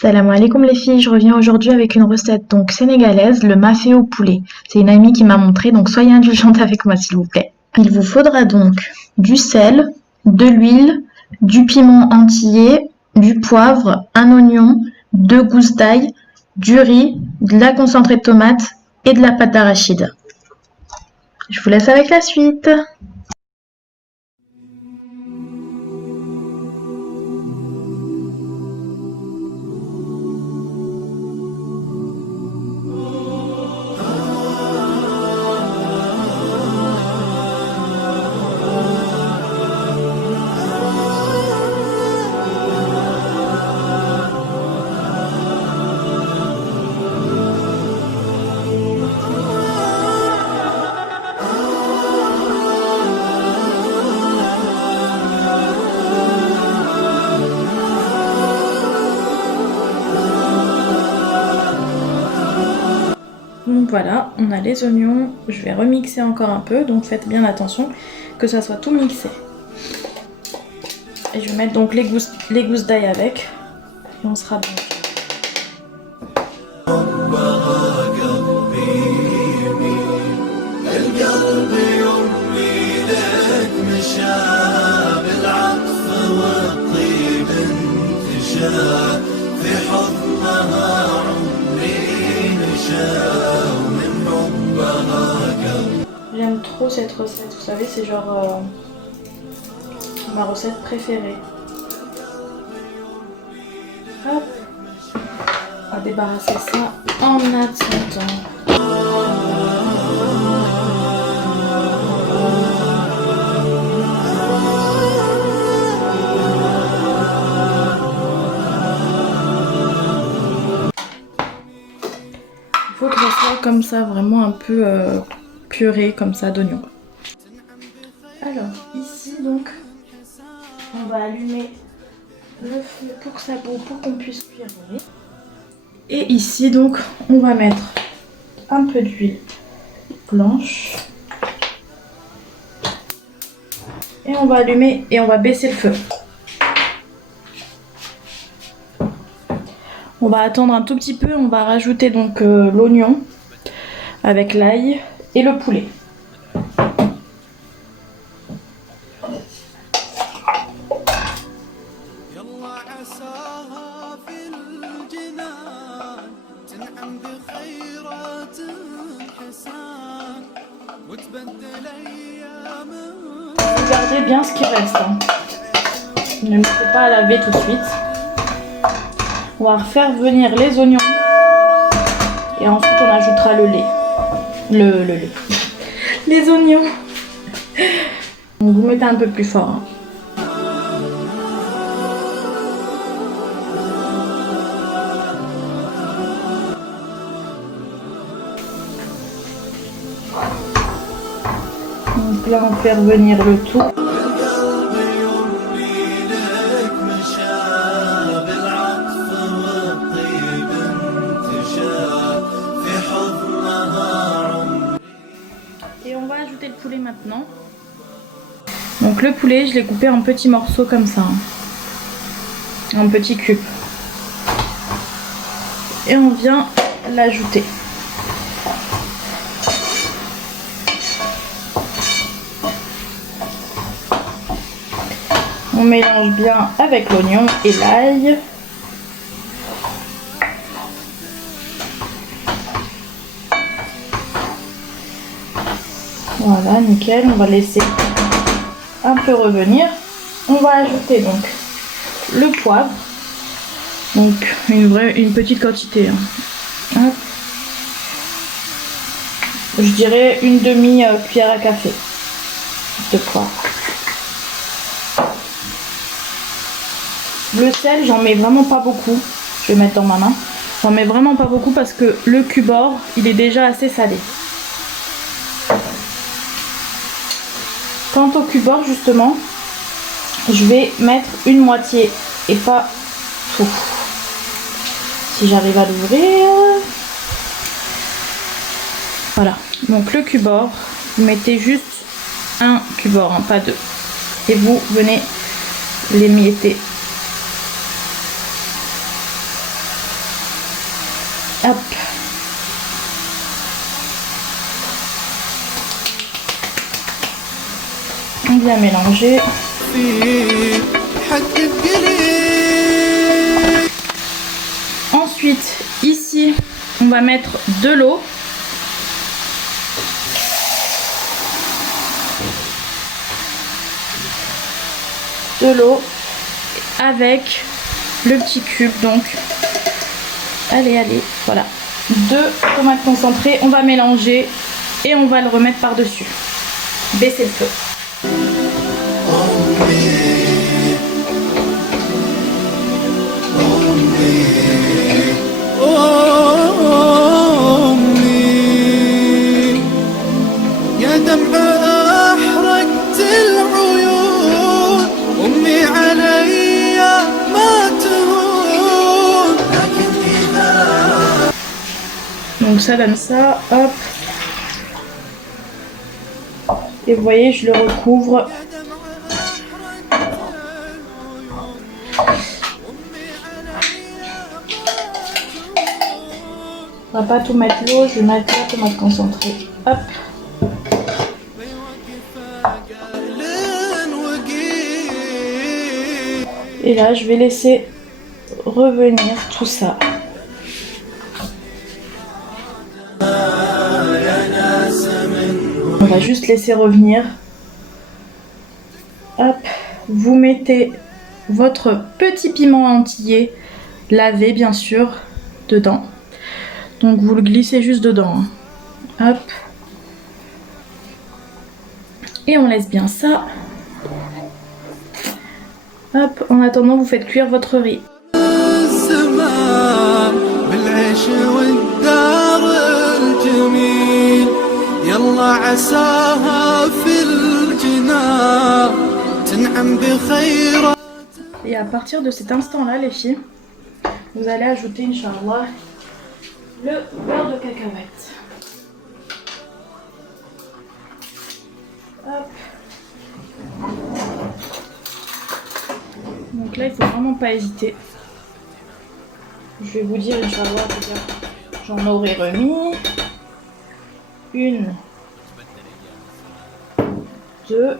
Salam alaikum les filles, je reviens aujourd'hui avec une recette donc sénégalaise, le mafé au poulet. C'est une amie qui m'a montré, donc soyez indulgente avec moi s'il vous plaît. Il vous faudra donc du sel, de l'huile, du piment entier, du poivre, un oignon, 2 gousses d'ail, du riz, de la concentrée de tomate et de la pâte d'arachide. Je vous laisse avec la suite. Donc voilà, on a les oignons, je vais remixer encore un peu, donc faites bien attention que ça soit tout mixé. Et je vais mettre donc les gousses d'ail avec, et on sera bon. J'aime trop cette recette, vous savez, c'est genre ma recette préférée. Hop, on va débarrasser ça en attendant. Il faut que ça soit comme ça, vraiment un peu purée comme ça d'oignon. Alors ici donc on va allumer le feu pour ça pour qu'on puisse cuire le riz. Et ici donc on va mettre un peu d'huile blanche et on va allumer et on va baisser le feu. On va attendre un tout petit peu, on va rajouter donc l'oignon avec l'ail et le poulet. Regardez bien ce qui reste. Hein. Ne mettez pas à laver tout de suite. On va refaire venir les oignons et ensuite on ajoutera le lait. Le lait. Les oignons. Donc vous mettez un peu plus fort. Hein. Donc là on fait revenir le tout. Et on va ajouter le poulet maintenant. Donc le poulet, je l'ai coupé en petits morceaux comme ça. Hein. En petits cubes. Et on vient l'ajouter. On mélange bien avec l'oignon et l'ail. Voilà, nickel. On va laisser un peu revenir. On va ajouter donc le poivre. Donc une petite quantité. Hein. Hop. Je dirais une demi-cuillère à café de poivre. Le sel, j'en mets vraiment pas beaucoup. Je vais mettre dans ma main. J'en mets vraiment pas beaucoup parce que le cubord, il est déjà assez salé. Quant au cubord, justement, je vais mettre une moitié et pas tout. Si j'arrive à l'ouvrir. Voilà. Donc le cubord, vous mettez juste un cube-or, hein, pas deux. Et vous venez l'émietter. Hop. On vient mélanger. Ensuite, ici, on va mettre de l'eau. De l'eau avec le petit cube, donc allez, voilà, 2 tomates concentrées. On va mélanger et on va le remettre par dessus. Baissez le feu. Donc ça donne ça, hop. Et vous voyez, je le recouvre. On va pas tout mettre l'eau, je vais mettre la tomate concentrée. Hop. Et là, je vais laisser revenir tout ça. On va juste laisser revenir. Hop, vous mettez votre petit piment entier, lavé bien sûr, dedans. Donc vous le glissez juste dedans. Hop. Et on laisse bien ça. Hop, en attendant, vous faites cuire votre riz. Et à partir de cet instant-là, les filles, vous allez ajouter, Inch'Allah, le beurre de cacahuète. Hop. Donc là, il faut vraiment pas hésiter. Je vais vous dire, Inch'Allah, j'en aurai remis 1, 2.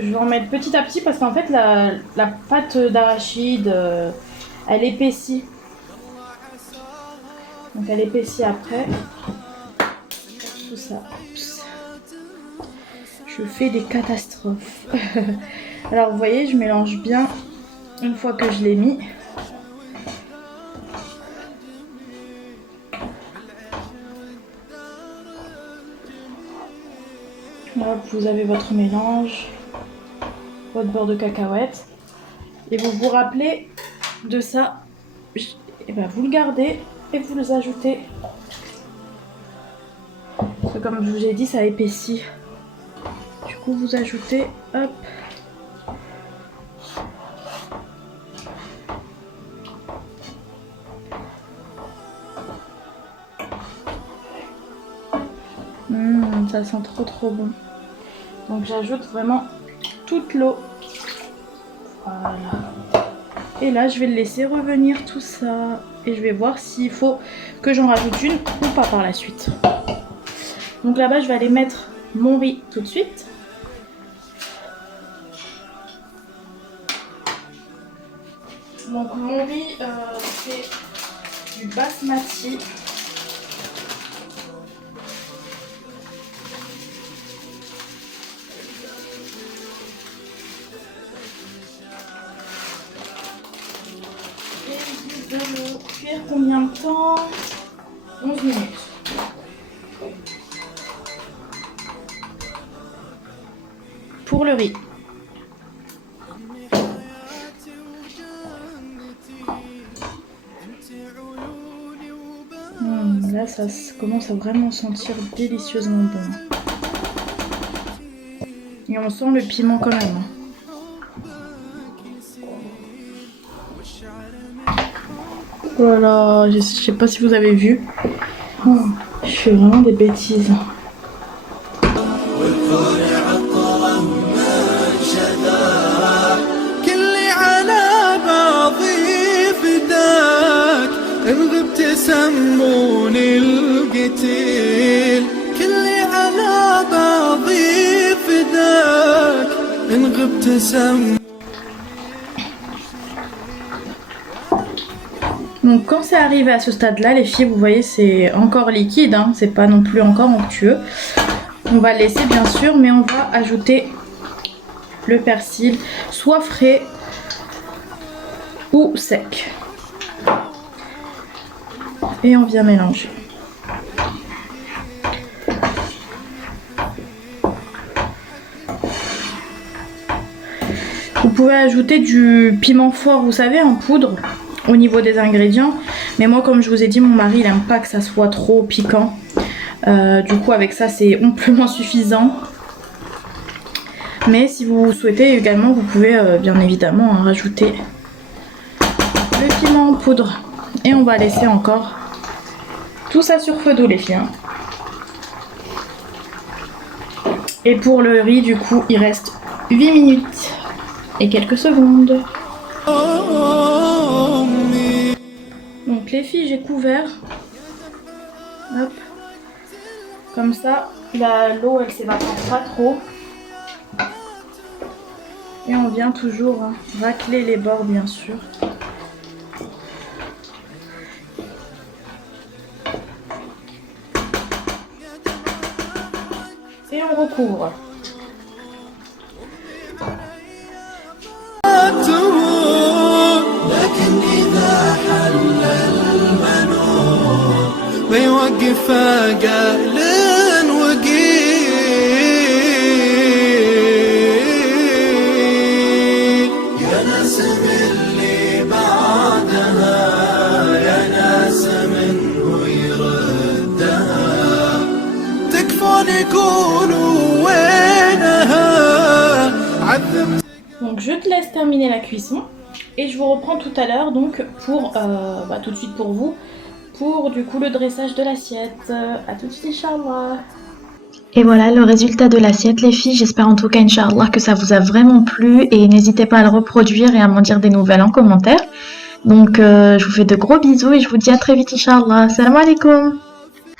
Je vais en mettre petit à petit parce qu'en fait, la pâte d'arachide, elle épaissit. Donc elle épaissit après. Tout ça. Oups. Je fais des catastrophes. Alors vous voyez, je mélange bien une fois que je l'ai mis. Hop, vous avez votre mélange, votre beurre de cacahuète. Et vous vous rappelez de ça. Et ben vous le gardez et vous les ajoutez. Parce que comme je vous ai dit, ça épaissit. Du coup, vous ajoutez, hop. Ça sent trop bon. Donc j'ajoute vraiment toute l'eau. Voilà. Et là, je vais le laisser revenir tout ça. Et je vais voir s'il faut que j'en rajoute une ou pas par la suite. Donc là-bas, je vais aller mettre mon riz tout de suite. Donc mon riz, c'est du basmati. Et de le cuire combien de temps? 11 minutes. Pour le riz. Là, ça commence à vraiment sentir délicieusement bon. Et on sent le piment quand même. Voilà, je sais pas si vous avez vu. Oh, je fais vraiment des bêtises. يسمون القتيل كلي على بعضي فداك إن غبت سم. Donc quand c'est arrivé à ce stade-là, les filles, vous voyez, c'est encore liquide, hein, c'est pas non plus encore onctueux. On va le laisser bien sûr, mais on va ajouter le persil, soit frais ou sec. Et on vient mélanger. Vous pouvez ajouter du piment fort, vous savez, en poudre, au niveau des ingrédients. Mais moi, comme je vous ai dit, mon mari, il aime pas que ça soit trop piquant. Du coup, avec ça, c'est amplement suffisant. Mais si vous souhaitez également, vous pouvez bien évidemment rajouter le piment en poudre. Et on va laisser encore tout ça sur feu doux, les filles. Et pour le riz, du coup, il reste 8 minutes et quelques secondes. Donc les filles, j'ai couvert. Hop. Comme ça, l'eau, elle s'évapore pas trop. Et on vient toujours racler les bords, bien sûr. Et on recouvre. Donc je te laisse terminer la cuisson et je vous reprends tout à l'heure donc pour tout de suite pour vous pour du coup le dressage de l'assiette. À tout de suite, Inch'Allah. Et voilà le résultat de l'assiette, les filles. J'espère en tout cas, Inch'Allah, que ça vous a vraiment plu et n'hésitez pas à le reproduire et à m'en dire des nouvelles en commentaire. Donc je vous fais de gros bisous et je vous dis à très vite, Inch'Allah. Salam alaikum.